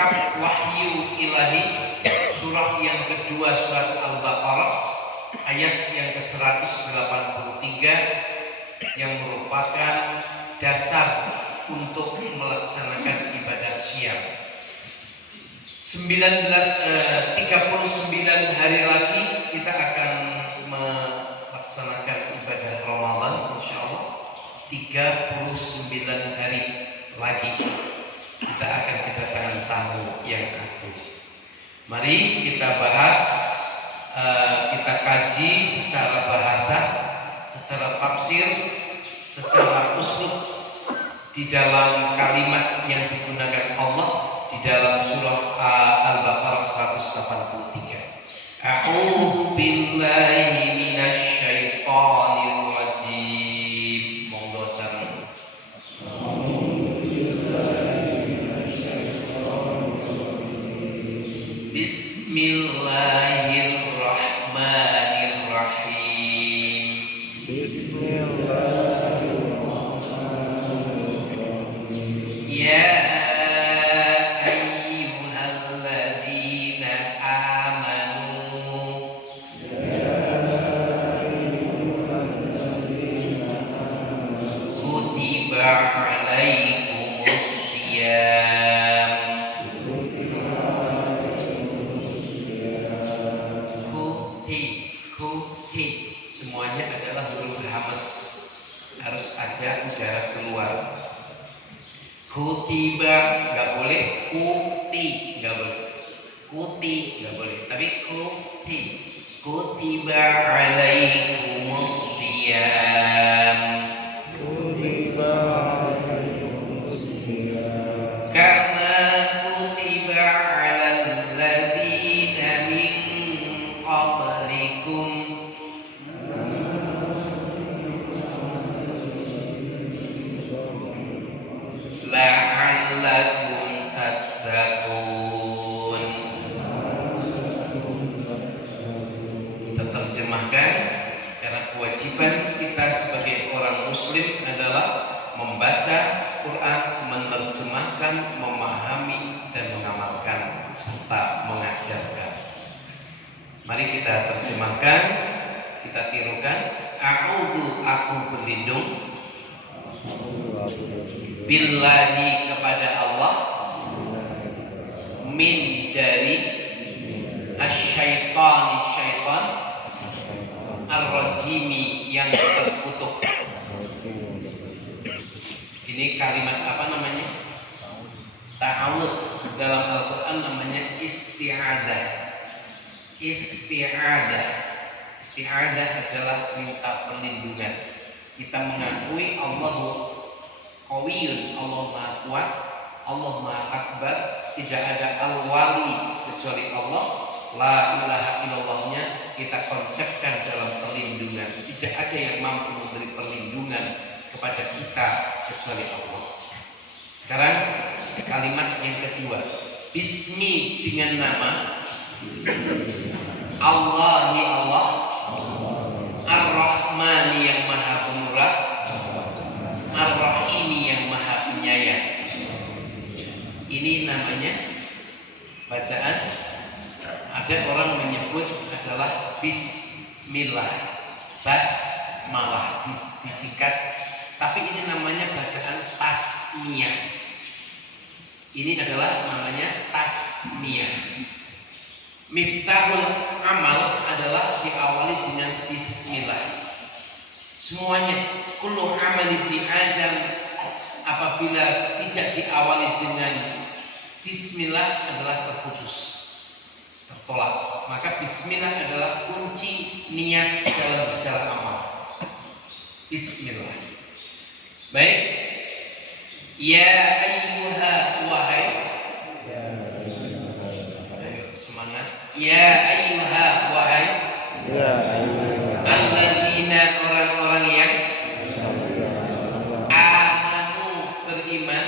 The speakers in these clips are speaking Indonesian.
lengkap wahyu ilahi, surah yang kedua surat Al-Baqarah ayat yang ke-183 yang merupakan dasar untuk melaksanakan ibadah siam. 39 hari lagi kita akan melaksanakan ibadah Ramadan, insyaallah 39 hari lagi kita akan kedatangan tamu yang agung. Mari kita bahas, kita kaji secara bahasa, secara tafsir, secara uslub di dalam kalimat yang digunakan Allah di dalam surah Al-Baqarah 183. A'udzu billahi minasy syaithanir rajim. Monggo sareng. Bismillahirrahmanirrahim. Bismillahirrahmanirrahim. Ya semuanya adalah huruf hamas, harus ada udara keluar. Kutiba nggak boleh, kuti nggak boleh, kuti nggak boleh, tapi kuti. Kutiba alaikumus syiyam. Kutiba alaikumus syiyam. Karena kutiba alal ladzina min qablikum. La'allakum tattaqun. Kita terjemahkan karena kewajiban kita sebagai orang muslim adalah membaca Quran, menerjemahkan, memahami dan mengamalkan serta mengajarkan. Mari kita terjemahkan, kita tirukan. A'udzu, aku berlindung, billahi kepada Allah, min dari asyaitani syaitan, ar-rajimi yang terkutuk. Ini kalimat apa namanya? Ta'awud. Dalam Al-Quran namanya isti'adah. Isti'adah. Isti'adah adalah minta perlindungan. Kita mengakui Allah Qawiyun, Allah Maha Kuat, Allah Maha Akbar, tidak ada al-wali kecuali Allah. La ilaha illallahnya kita konsepkan dalam perlindungan. Tidak ada yang mampu memberi perlindungan kepada kita kecuali Allah. Sekarang kalimat yang kedua. Bismi, dengan nama Allahi Allah, Ar-Rahmani yang Maha Pemurah, Ar-Rahimi yang Maha Penyayang. Ini namanya bacaan. Ada orang menyebut adalah Bismillah, basmalah disingkat. Tapi ini namanya bacaan tasmiyah. Ini adalah namanya tasmiyah. Miftahul amal adalah diawali dengan Bismillah. Semuanya, kullu amal ibni Adam, apabila tidak diawali dengan Bismillah adalah terputus, tertolak. Maka Bismillah adalah kunci niat dalam segala amal. Bismillah. Baik. Ya ayyuha, wahai. Ayo semangat. Ya ayyuha, wahai. Ya ayyuha. Alladzina, orang-orang yang amanu, beriman.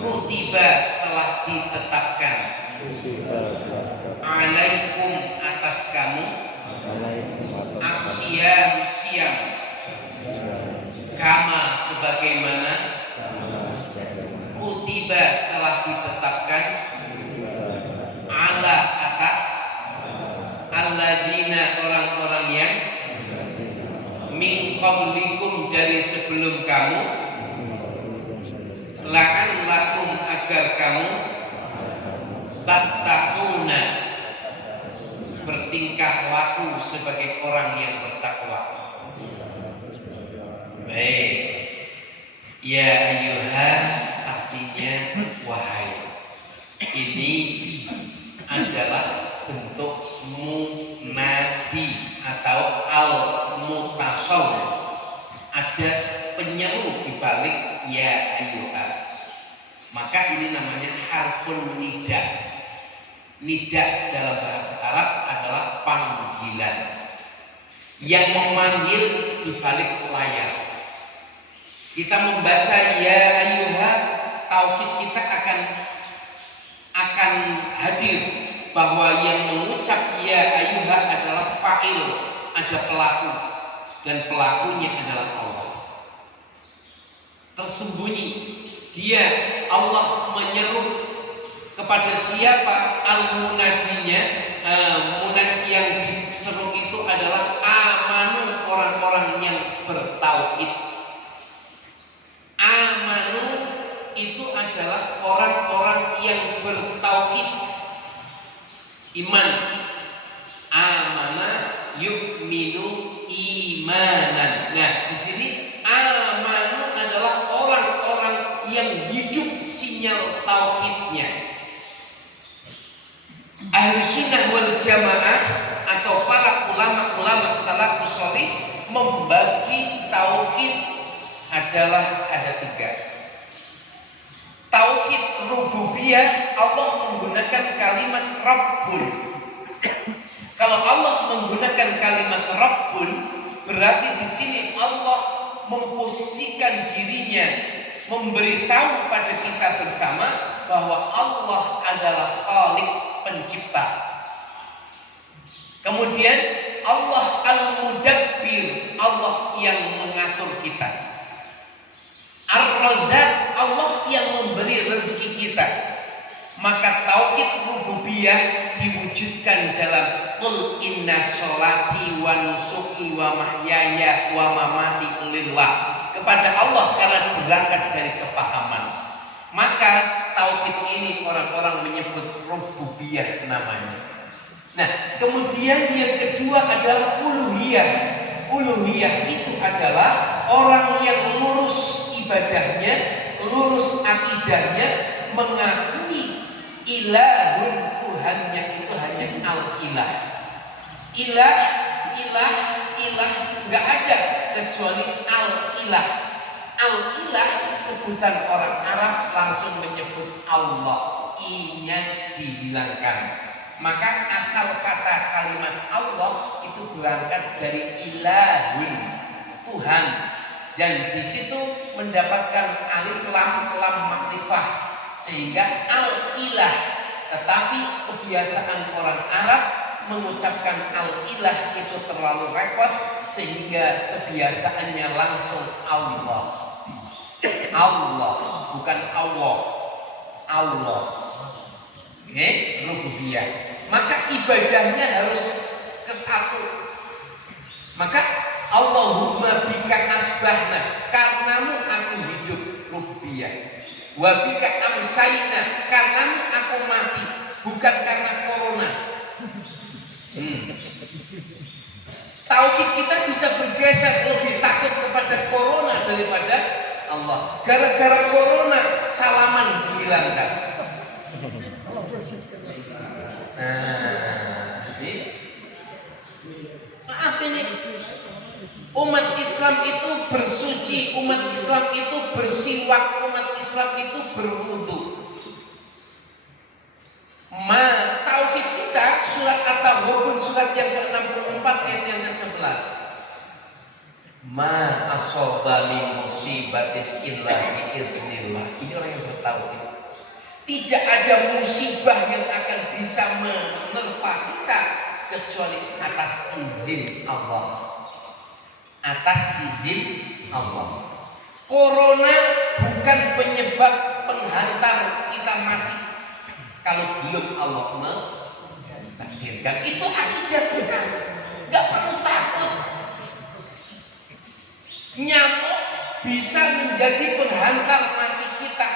Kutiba, telah ditetapkan. Alaikum, atas kamu. Asyam, siam. Kama, sebagaimana. Kutiba, telah ditetapkan. kaum dari sebelum kamu, la'allakum agar kamu tattaquna bertingkah laku sebagai orang yang bertakwa. Baik. Ya ayyuhan artinya wahai. Ini adalah bentuk munadi atau al-mutasal. Ada penyeru di balik ya ayyuhan. Maka ini namanya harfun nida. Nida dalam bahasa Arab adalah panggilan. Yang memanggil di balik layar. Kita membaca ya ayyuhan, tauhid kita akan hadir bahwa yang mengucap ya ayyuhan adalah fa'il, ada pelaku, dan pelakunya adalah Allah. Tersembunyi dia, Allah menyeru kepada siapa? Al-munadinya, munad yang diseru itu adalah amanu, orang-orang yang bertauhid. Amanu itu adalah orang-orang yang bertauhid. Iman. Amana yu'minu imanan. Nah, di sini amanu adalah orang-orang yang hidup sinyal tauhidnya. Ahli sunnah wal jamaah atau para ulama-ulama salafus shalih membagi tauhid adalah ada 3. Tauhid rububiyah, Allah menggunakan kalimat Rabbun. Kalau Allah menggunakan kalimat Rabbun, berarti di sini Allah memposisikan dirinya, memberitahu pada kita bersama bahwa Allah adalah Khalik, pencipta. Kemudian Allah Al-Mudabbir, Allah yang mengatur kita. Ar-Razzaq, Allah yang memberi rezeki kita. Maka tauhid rububiyah diwujudkan dalam qul inna sholati wa nusuki wa mahyaya wa mamati lillah, kepada Allah karena berangkat dari kepahaman. Maka tauhid ini orang-orang menyebut rububiyah namanya. Nah, kemudian yang kedua adalah uluhiyah. Uluhiyah itu adalah orang yang lurus ibadahnya, lurus akidahnya, mengakui ilahun, Tuhannya itu hanya al-ilah. Ilah, nggak ada kecuali al-ilah. Al-ilah sebutan orang Arab langsung menyebut Allah, i-nya dihilangkan. Maka asal kata kalimat Allah itu berangkat dari ilahun, Tuhan, dan di situ mendapatkan alif lam makrifah sehingga al-ilah. Tetapi kebiasaan orang Arab mengucapkan al-ilah itu terlalu repot sehingga kebiasaannya langsung Allah. Allah, bukan Allah. Allah. Rububiyah. Maka ibadahnya harus ke satu. Maka Allahumma bika asbahna, karenamu aku hidup, rububiyah. Wa bika amsayna, karenamu aku mati, bukan karena corona. Tauhid kita bisa bergeser, lebih takut kepada corona daripada Allah. Gara-gara corona salaman dihilangkan. Maaf ini, umat Islam itu bersuci, umat Islam itu bersiwak, umat Islam itu berwudu. Tauhid kita surat At-Taghabun, surat yang ke-64 ayat yang ke-11. Ma asoba min musibatin illa bi'idznillah. Ini orang yang bertauhid. Tidak ada musibah yang akan bisa menerpa kita kecuali atas izin Allah. Atas izin Allah. Corona bukan penyebab penghantar kita mati kalau belum Allah mentakdirkan. Itu akidah kita. Gak perlu takut. Nyamuk bisa menjadi penghantar mati kita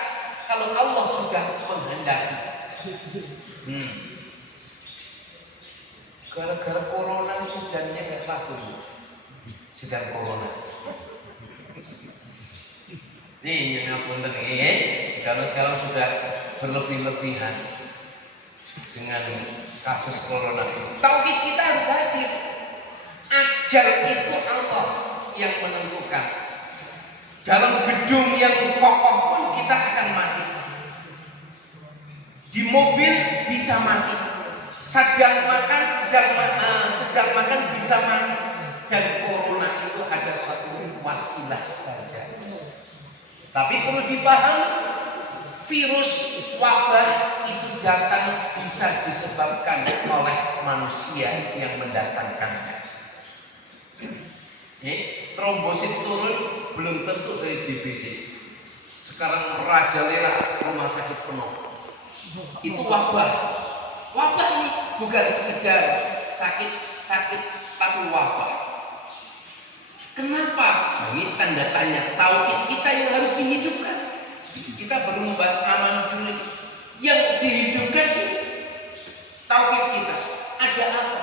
kalau Allah sudah menghendaki. Gara-gara corona sudannya nggak laku. Sudan corona. Ini yang ngapunten kalau sekarang sudah berlebih-lebihan dengan kasus corona ini. Tauhid kita harus hadir. Ajal itu Allah yang menentukan. Dalam gedung yang kokoh pun kita akan mati. Di mobil bisa mati. Sedang makan bisa mati. Dan corona itu ada suatu wasilah saja. Tapi perlu dipahami, virus wabah itu datang bisa disebabkan oleh manusia yang mendatangkannya. Trombosit turun belum tentu dari DBD. Sekarang merajalela rumah sakit penuh. Itu wabah. Wabah ini bukan sekedar sakit tapi wabah. Kenapa? Ini tanda tanya. Tauhid kita yang harus dihidupkan. Kita baru membahas aman dulu. Yang dihidupkan ini tauhid kita. Ada apa?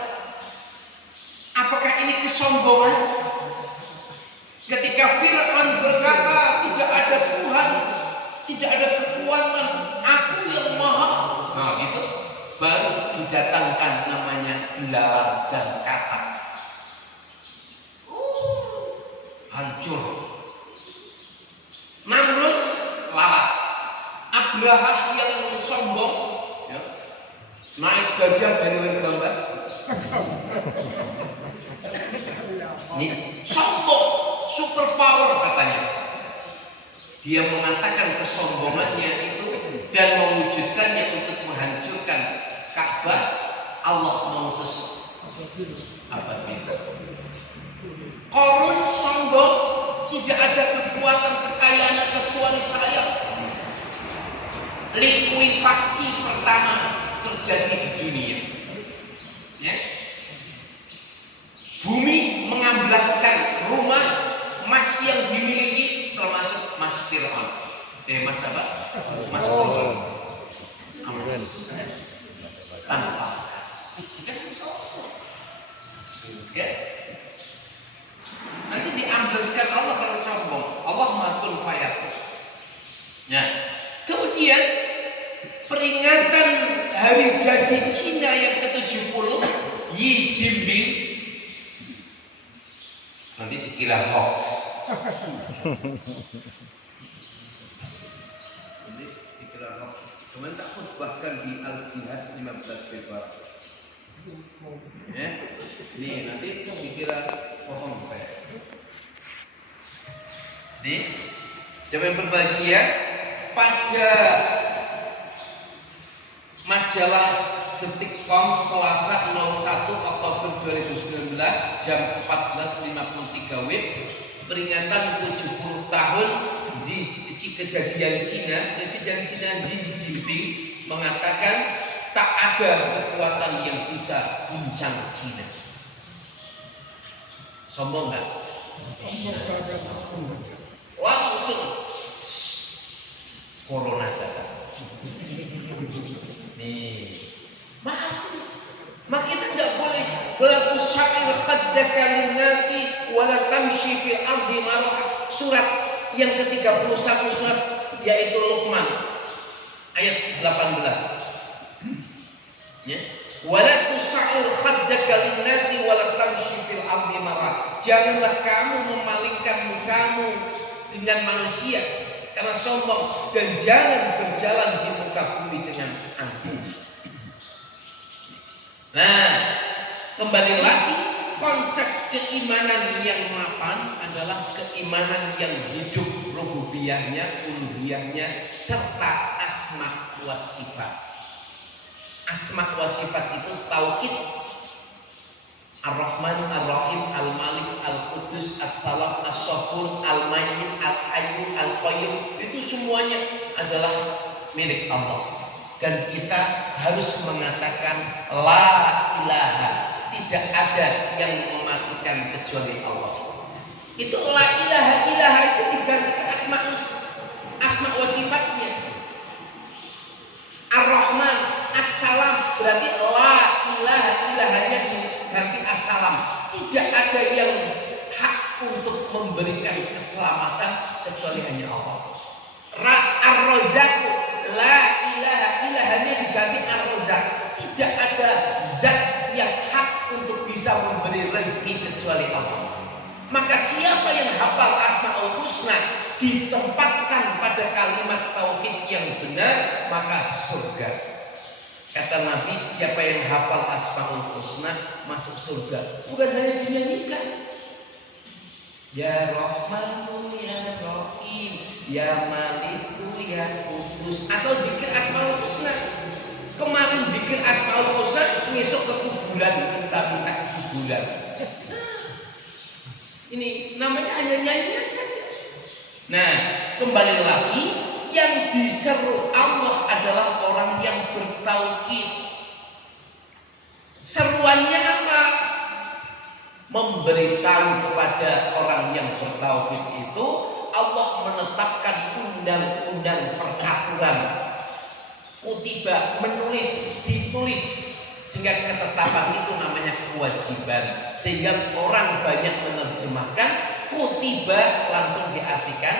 Apakah ini kesombongan? Ketika Fir'aun berkata tidak ada Tuhan, tidak ada kekuatan, aku yang maha. Nah itu baru didatangkan namanya ilalang dan kata. Hancur. Namrud lalat. Abraham yang sombong, ya, naik gajah dari Wergambas. Ini sombong, super power katanya. Dia mengatakan kesombongannya itu dan mewujudkannya untuk menghancurkan Ka'bah. Allah mengutus Ababil. Korun sombong, tidak ada kekuatan kekayaan kecuali saya. Likuifaksi pertama terjadi di dunia. Ya. Bumi mengamblaskan rumah emas yang dimiliki termasuk Mas Fir'aun. Mas apa? Mas Korun. Amblas. Tanpa kas. Jangan sombong. Ya. Nanti diambleskan Allah kalau sombong. Allah makun fayakun. Ya. Kemudian peringatan hari jadi Cina yang ke-70 Yi Jinping nanti dikira hoax. Nanti dikira hoax. Kemarin tak khutbahkan di Al-Jihad 15 Februari. Ya. Nih nanti dikira bohong saya. Nih, coba yang berbahagia pada majalah Detik.com Selasa 01 Oktober 2019 jam 14.53 WIB peringatan 70 tahun kejadian Cina. Presiden Cina Xi Jinping mengatakan tak ada kekuatan yang bisa guncang Cina. Sombong nggak? Langsung corona datang. Nih, maaf, maka kita nggak boleh wala tusair khaddaka linnasi wala tamshi fil ardi marah. Surat yang ke-31 surat yaitu Luqman ayat 18. Ya. Wala tusair khaddaka linnasi wala tamshi fil ardi marah. Janganlah kamu memalingkan mukamu dengan manusia karena sombong, dan jangan berjalan di muka bumi dengan angkuh. Nah, kembali lagi konsep keimanan yang mapan adalah keimanan yang hidup rububiyahnya, uluhiyahnya, serta asma wa sifat. Asma wa sifat itu tauhid. Ar-Rahman, Ar-Rahim, Al-Malik, Al-Qudus, As-Salam, As-Sabur, Al-Mayyit, Al-Hayyu, Al-Qayyum. Itu semuanya adalah milik Allah. Dan kita harus mengatakan La ilaha. Tidak ada yang mematikan kecuali Allah. Itu la ilaha ilaha itu diganti ke asma wa sifatnya. Ar-Rahman, As-Salam, berarti la ilaha ilahanya diganti As-Salam. Tidak ada yang hak untuk memberikan keselamatan kecuali hanya Allah. Ar-Razzaq, la ilaha ilahanya diganti Ar-Razzaq. Tidak ada zat yang hak untuk bisa memberi rezeki kecuali Allah. Maka siapa yang hafal Asmaul Husna ditempatkan pada kalimat tauhid yang benar, maka surga. Kata Nabi, siapa yang hafal Asmaul Husna masuk surga. Bukan hanya dinyanyikan. Ya Rahmanu ya Rahim, ya Maliku ya Kudus, atau zikir Asmaul Husna. Kemarin zikir Asmaul Husna, besok ke kuburan minta-minta ke kuburan. Ini namanya hanya nyanyian saja. Nah, kembali lagi, yang diseru Allah adalah orang yang bertauhid. Seruannya apa? Memberitahu kepada orang yang bertauhid itu Allah menetapkan undang-undang peraturan. Kutiba, menulis, ditulis, sehingga ketetapan itu namanya kewajiban. Sehingga orang banyak menerjemahkan kutiba langsung diartikan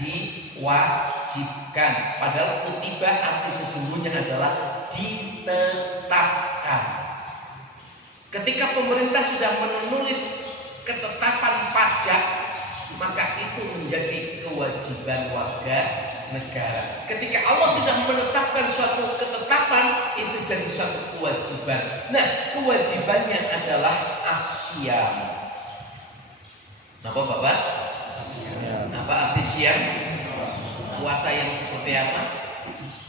diwajibkan. Padahal kutiba arti sesungguhnya adalah ditetapkan. Ketika pemerintah sudah menulis ketetapan pajak, maka itu menjadi kewajiban warga negara. Ketika Allah sudah menetapkan suatu ketetapan, itu jadi suatu kewajiban. Nah, kewajibannya adalah asyam. Apa Bapak? Apa arti siam? Puasa yang seperti apa?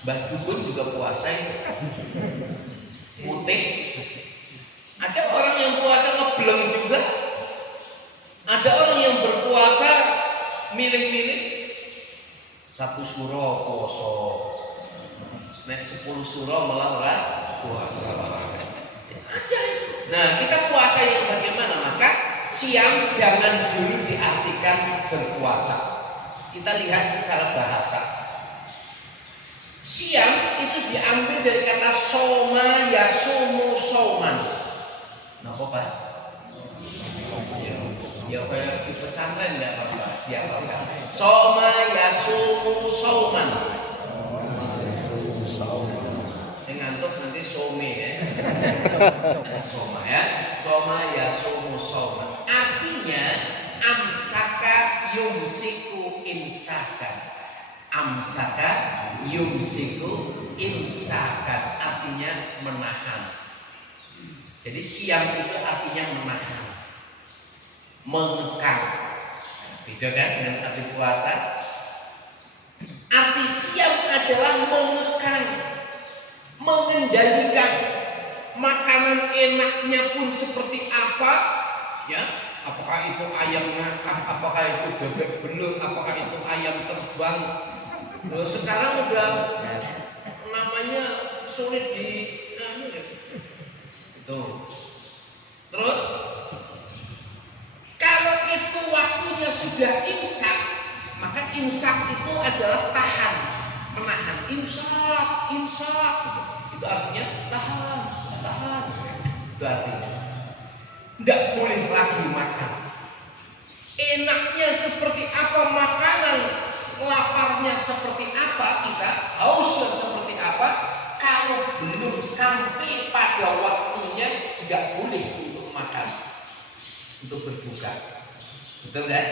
Mbak Dukun juga puasa itu. Mutik. Ada orang yang puasa ngebleng juga. Ada orang yang berpuasa milih-milih. 1 suro puasa, nek 10 suro malah ora puasa. Ada itu. Nah, kita puasa yang bagaimana? Maka siam jangan dulu diartikan berpuasa. Kita lihat secara bahasa. Siam itu diambil dari kata soma yasumu sauman. Nah, apa Pak? Ya kayak di pesantren enggak apa-apa, dia apa-apa. Soma yasumu sauman. Saya ngantuk nanti some ya. Soma ya. Soma yasumu sauman. Artinya amsaka yumsiku imsakan. Amsaka yumsiku imsakan. Artinya menahan. Jadi siam itu artinya menahan, mengekang. Beda kan dengan arti puasa. Arti siam adalah mengekang, mengendalikan. Makanan enaknya pun seperti apa, ya? Apakah itu ayam ngakak, apakah itu bebek belur, apakah itu ayam terbang. Sekarang udah namanya sulit di itu. Terus kalau itu waktunya sudah imsak, maka imsak itu adalah tahan, menahan. Imsak, imsak. Itu artinya tahan, tahan. Itu artinya tidak boleh lagi makan. Enaknya seperti apa makanan, laparnya seperti apa kita, hausnya seperti apa. Kalau belum sampai pada waktunya tidak boleh untuk makan, untuk berbuka. Betul kan?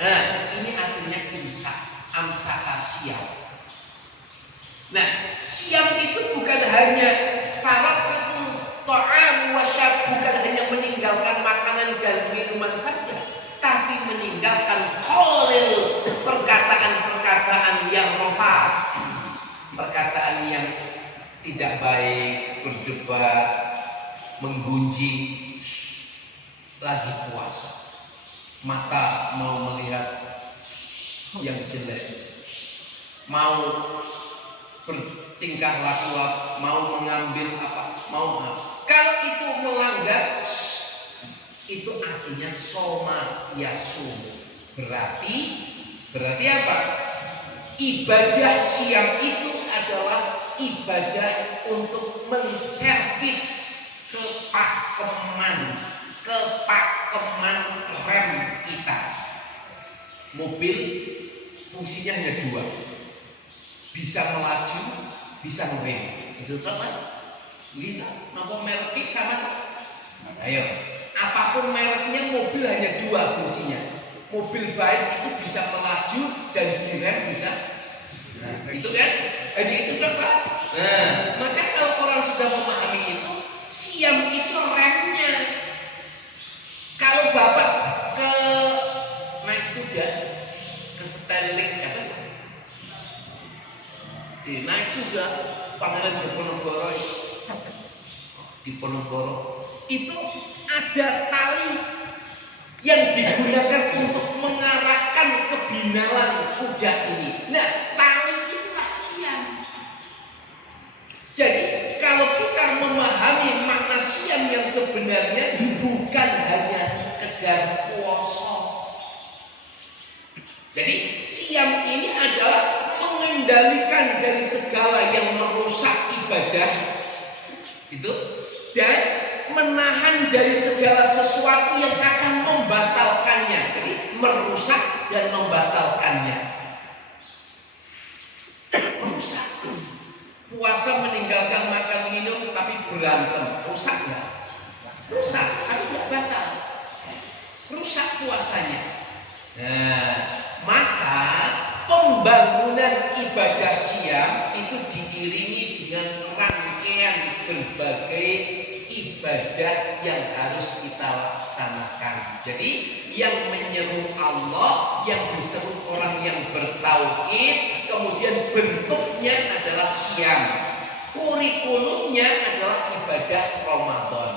Nah, ini artinya imsak, amsaka siam. Nah, siam itu bukan hanya tarakatul ta'am wa syab, bukan hanya meninggalkan makanan dan minuman saja, tapi meninggalkan qalil, perkataan-perkataan yang rafas, perkataan yang tidak baik, berdebat, menggunjing. Lagi puasa, mata mau melihat yang jelek, mau bertingkah laku, mau mengambil apa, mau apa. Kalau itu melanggar, Itu artinya soma yasum. Berarti apa? Ibadah siam itu adalah ibadah untuk menservis kepakeman rem kita. Mobil fungsinya hanya dua, bisa melaju, bisa ngerem. Itu kan? Gitu. Nama mereknya sama tuh. Ayo, apapun mereknya, mobil hanya dua fungsinya. Mobil baik itu bisa melaju dan direm bisa. Nah, itu kan? Jadi itu contoh. Nah, maka kalau orang sudah memahami itu, siam itu remnya. Kalau bapak ke naik kuda, ke Stanley apa? Naik kuda, Pangeran Diponegoro itu ada tali yang digunakan untuk mengarahkan kebinalan kuda ini. Nah, tali itulah siam. Jadi kalau kita memahami makna siam yang sebenarnya, bukan hanya sekedar puasa. Jadi siam ini adalah mengendalikan dari segala yang merusak ibadah itu, dan menahan dari segala sesuatu yang akan membatalkannya. Jadi merusak dan membatalkannya. Merusak. Puasa meninggalkan makan minum tapi berantem, rusak nggak? Rusak, tapi nggak batal. Rusak puasanya. Nah, maka pembangunan ibadah siam itu diiringi dengan rangkaian berbagai ibadah yang harus kita laksanakan. Jadi yang menyeru Allah, yang diseru orang yang bertauhid, kemudian bentuknya adalah siam. Kurikulumnya adalah ibadah Ramadan.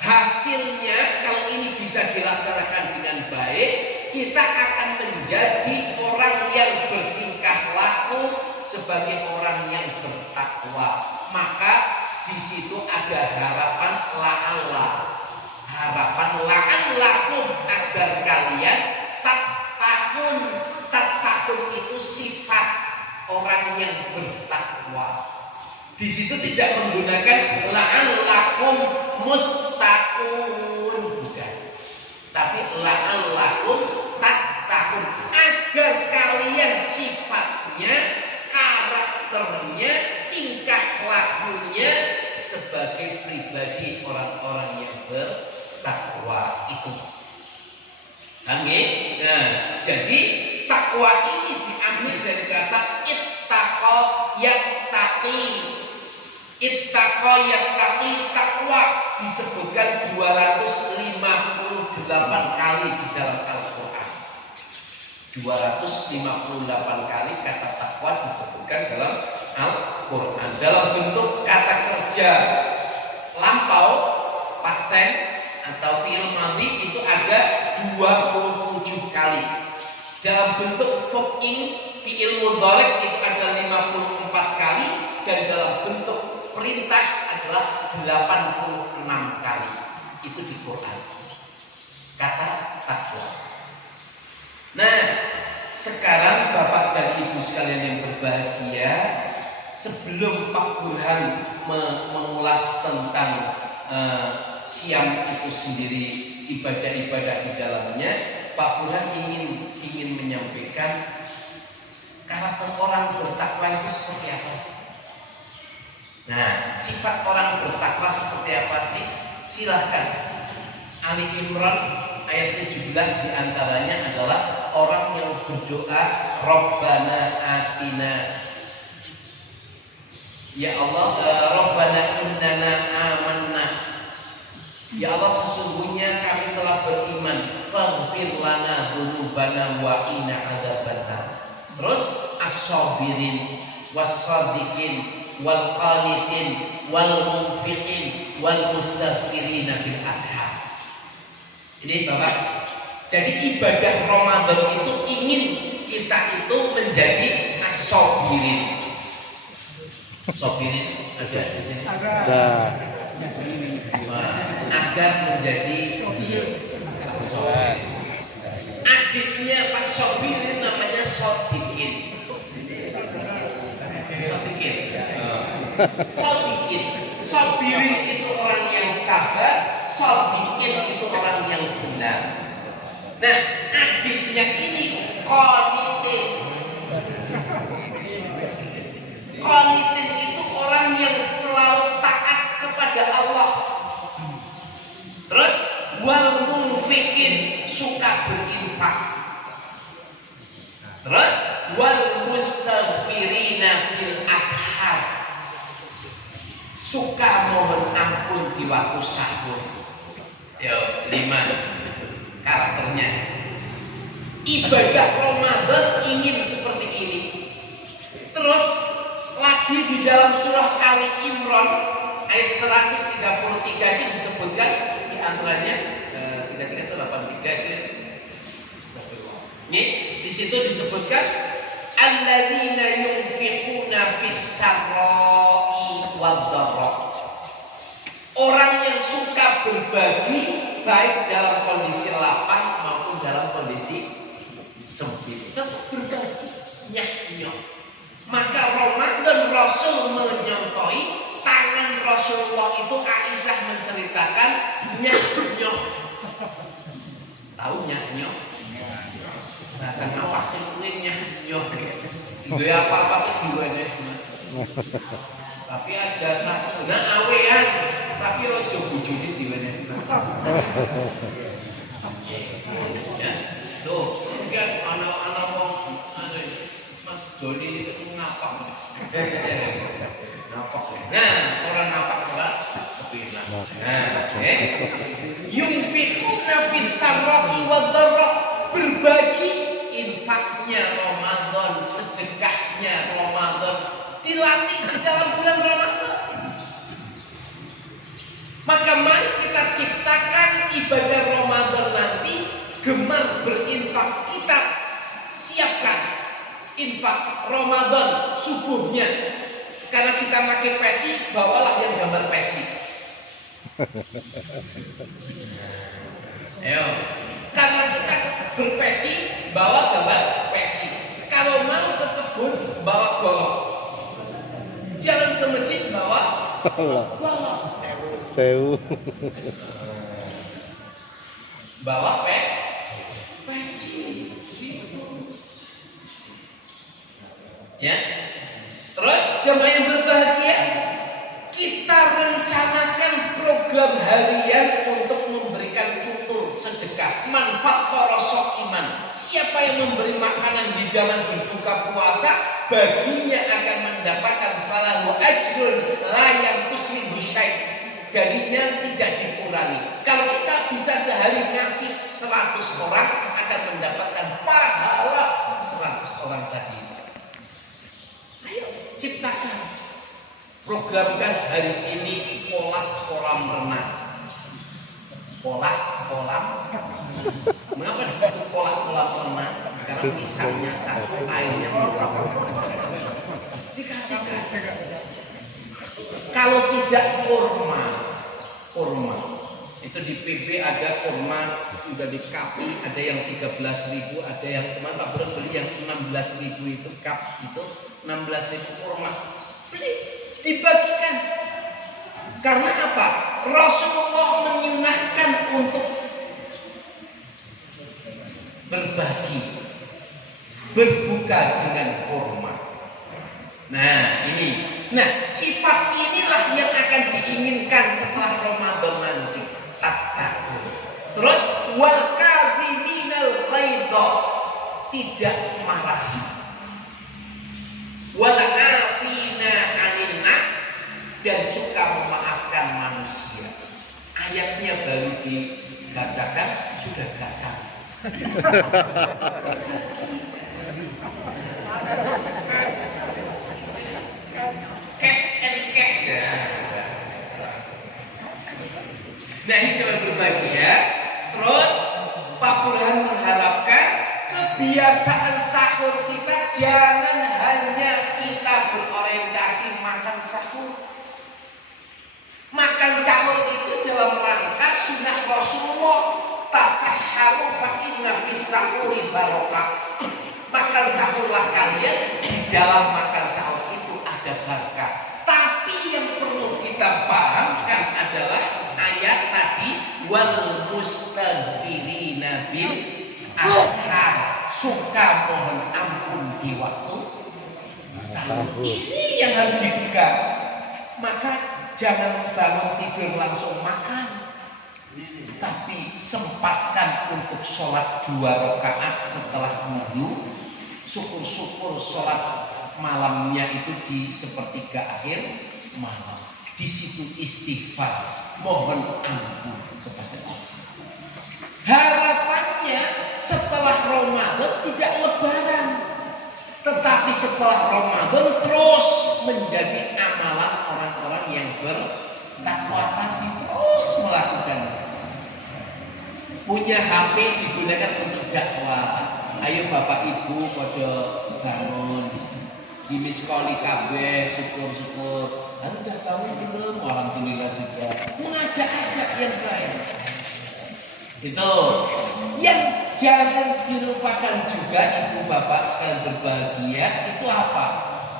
Hasilnya kalau ini bisa dilaksanakan dengan baik, kita akan menjadi orang yang bertingkah laku sebagai orang yang bertakwa. Maka di situ ada harapan la'allah. Harapan la'allakum, agar kalian tattaqun itu sifat orang yang bertakwa. Di situ tidak menggunakan la'allakum muttaqun, bukan. Tapi la'allakum tattaqun, agar kalian sifatnya, karakternya, tingkah lakunya sebagai pribadi orang-orang yang bertakwa itu. Amin. Nah, jadi takwa ini diambil dari kata ittaqa yattaqi. Ittaqa yattaqi, takwa disebutkan 258 kali di dalam Al-Quran. 258 kali kata takwa disebutkan dalam Al-Quran. Dalam bentuk kata kerja lampau, past tense atau fi'il madhi itu ada 27 kali. Dalam bentuk verb ing, fi'il mudhari itu ada 54 kali, dan dalam bentuk perintah adalah 86 kali. Itu di Quran. Kata takwa. Nah, sekarang Bapak dan Ibu sekalian yang berbahagia, sebelum Pak Burhan mengulas tentang siam itu sendiri, ibadah-ibadah di dalamnya, Pak Burhan ingin menyampaikan karakter orang bertakwa itu seperti apa sih? Nah, sifat orang bertakwa seperti apa sih? Silahkan. Ali Imran ayat 17 diantaranya adalah orang yang berdoa Rabbana atina, ya Allah, Rabbana innana amanna, ya Allah sesungguhnya kami telah beriman, faghfir lana dzunubana wa qina adzabannar. Terus as-sabirin was-sadiqin wal qanitin wal munfiqin wal mustaghfirina bil ashab. Ini Bapak, jadi ibadah Ramadan itu ingin kita itu menjadi as-sabirin. Sabirin ada di sini. Ada. agar menjadi soleh. Adiknya Pak Sobir namanya Sodikin. Sobirin itu orang yang sabar, Sodikin itu orang yang benar. Nah, adiknya ini Qanitin. Qanitin itu orang yang selalu taat kepada Allah. Terus wal munfiqin, suka berinfak. Terus wal mustaghfirina bil ashar, suka mohon ampun di waktu sahur. Yo, 5 karakternya. Ibadah Ramadan ingin seperti ini. Terus lagi di dalam surah Ali Imran ayat 133 itu disebutkan di antaranya 33 atau 83 itu. Nih, di situ disebutkan alladzina yunfiquna fis sarra'i wad-dharra. Orang yang suka berbagi baik dalam kondisi lapang maupun dalam kondisi sempit. Tetap berbagi, nyak-nyok. Maka Ramadan Rasul menyontohi tangan Rasulullah itu. Aisyah menceritakan nyak-nyok. Tahu nyak-nyok? Bahasa apa itu nyak-nyok? Itu apa-apa itu diwane. Tapi aja satu, nah awean, tapi ojo bujune diwane. Ya, tuh, kan anak-anak wong Mas Joni itu ngapak. Ngapak. Nah, orang ngapak ora kepilah. Nah, yunfiquna fis sarra'i wad-dharra, berbagi infaknya Ramadan, sedekahnya Ramadan, dilatih di dalam bulan Ramadan. Maka mari kita ciptakan ibadah Ramadan nanti gemar berinfak. Kita siapkan infak Ramadan subuhnya. Karena kita pakai peci, bawalah yang gambar peci. Ayo, karena kita berpeci, bawa gambar peci. Kalau mau ke kebun, bawa golok. Jalan ke masjid, bawa golok. Sewu. Bawa peci. Gitu. Ya. Terus jemaah yang berbahagia, kita rencanakan program harian untuk memberikan futur sedekah, manfaat para iman. Siapa yang memberi makanan di zaman berbuka puasa, baginya akan mendapatkan falahu ajrun la yanqus min syai'. Darinya tidak dikurangi. Kalau kita bisa sehari ngasih 100 orang, akan mendapatkan pahala 100 orang tadi. Ayo ciptakan, programkan hari ini pola kolam renang. Pola kolam. Mengapa disebut pola kolam renang? Karena misalnya satu airnya murah. Dikasihkan. Kalau tidak kurma itu di PB ada kurma sudah di kapi, ada yang 13.000, ada yang kemarin Pak Bro beli yang 16.000 itu kap itu 16.000 kurma, beli dibagikan. Karena apa? Rasulullah menyunahkan untuk berbagi, berbuka dengan kurma. Nah ini, nah sifat inilah yang akan diinginkan setelah Ramadan nanti. Terus wal kadhiminal ghaidha, tidak marah. Wal afina 'anil nas, dan suka memaafkan manusia. Ayatnya baru dibacakan sudah gatal. Cash and cash ya. Nah ini soal berbahagia. Terus Pak Burhan mengharapkan kebiasaan sahur kita jangan hanya kita berorientasi makan sahur. Makan sahur Rasulullah, tasahharu fa inna fis sahuri barokah. Makan sahurlah kalian, di dalam makan sahur itu ada berkah. Tapi yang perlu kita pahamkan adalah ayat tadi, wal mustaghfirina bil ashar, suka mohon ampun di waktu sahur. Ini yang harus dipegang. Maka jangan bangun tidur langsung makan, tapi sempatkan untuk sholat 2 rakaat setelah wudu. Syukur-syukur sholat malamnya itu di sepertiga akhir malam. Di situ istighfar, mohon ampun kepada Allah. Harapannya setelah Ramadan tidak lebaran, tetapi setelah Ramadan terus menjadi amalan orang-orang yang bertakwa tadi, terus melakukan. Punya HP digunakan untuk dakwah. Ayo Bapak Ibu pada bangun, di miskoli kabeh, syukur-syukur. Sudah bangun belum? Alhamdulillah sudah. Mengajak-ajak yang lain. Itu yang jangan dilupakan juga Ibu Bapak sekalian berbahagia. Itu apa?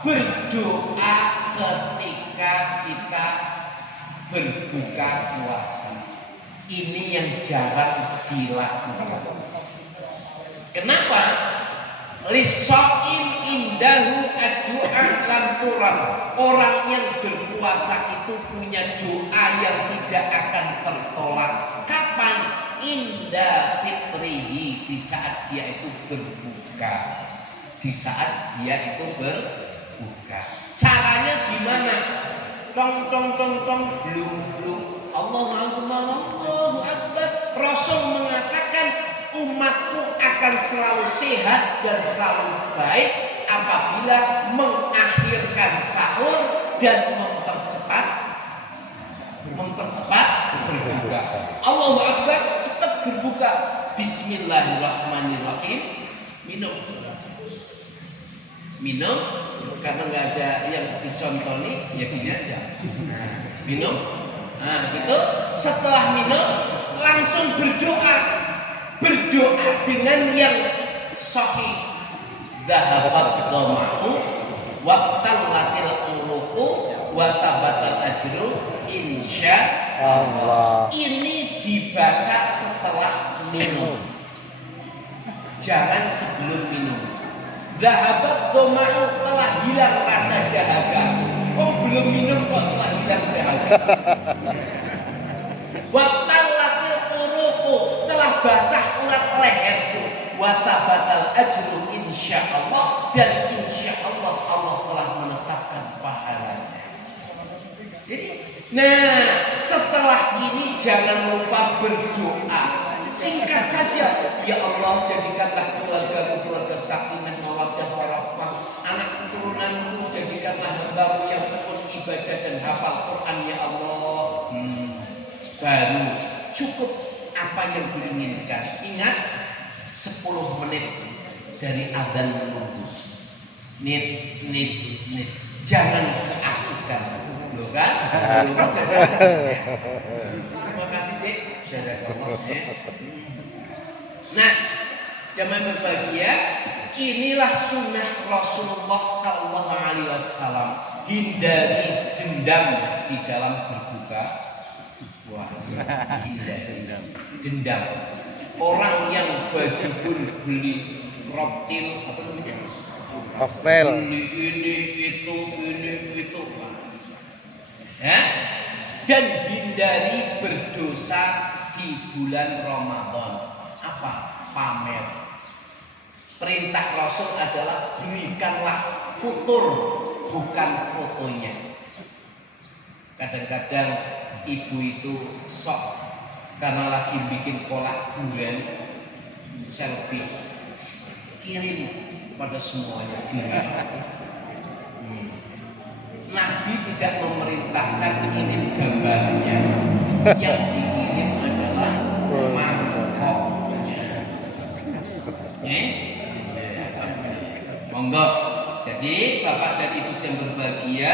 Berdoa ketika kita berbuka puasa. Ini yang jarang dilakukan. Kenapa? Lisoim indahu ad-du'a lam turam. Orang yang berpuasa itu punya doa yang tidak akan tertolak. Kapan? Inda fitrihi, di saat dia itu berbuka. Di saat dia itu berbuka. Caranya gimana? Tong tong tong tong, belum. Allahu Akbar. Rasul mengatakan umatku akan selalu sehat dan selalu baik apabila mengakhirkan sahur dan mempercepat berbuka. Allahu Akbar, cepat berbuka. Bismillahirrahmanirrahim. Minum karena nggak ada yang dicontoni, ya gini aja. Minum. Nah, gitu. Setelah minum langsung berdoa. Berdoa dengan yang sahih. Dhahabat dhama'u wa tallatil uruqu wa tabatal ajru insyaallah. Ini dibaca setelah minum. Jangan sebelum minum. Dhahabat dhama'u, telah hilang rasa dahaga. Oh, belum minum kok telah hilang dahaga. Wa tallatil uruqu, telah basah urat leherku. Wa tabatal ajru insyaallah, dan insyaallah Allah telah menetapkan pahalanya. Jadi, nah setelah ini jangan lupa berdoa. Singkat saja, ya Allah jadikanlah keluargaku keluarga sakinah mawaddah warahmah. Anak keturunanku jadikanlah hambamu yang tekun ibadah dan hafal Quran, ya Allah. Baru cukup apa yang diinginkan. Ingat, 10 menit dari adzan menunggu. Nit. Jangan keasikan, loh kan? Terima kasih, Dek. Nah, jamaah berbahagia, inilah sunnah Rasulullah Sallallahu Alaihi Wasallam. Hindari dendam di dalam berbuka puasa. Dendam. Orang yang baju pun beli koktail, apa namanya? Koktail. Beli ini itu. Ya? Dan hindari berdosa di bulan Ramadan. Apa? Pamer. Perintah Rasul adalah berikanlah futur, bukan fotonya. Kadang-kadang ibu itu sok karena lagi bikin kolak durian, selfie, kirim pada semuanya. Nabi tidak memerintahkan mengirim gambarnya. Yang dikirim adalah mangkoknya. Monggo. Jadi Bapak dan Ibu yang berbahagia,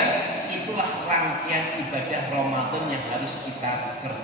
itulah rangkaian ibadah Ramadan yang harus kita kerjakan.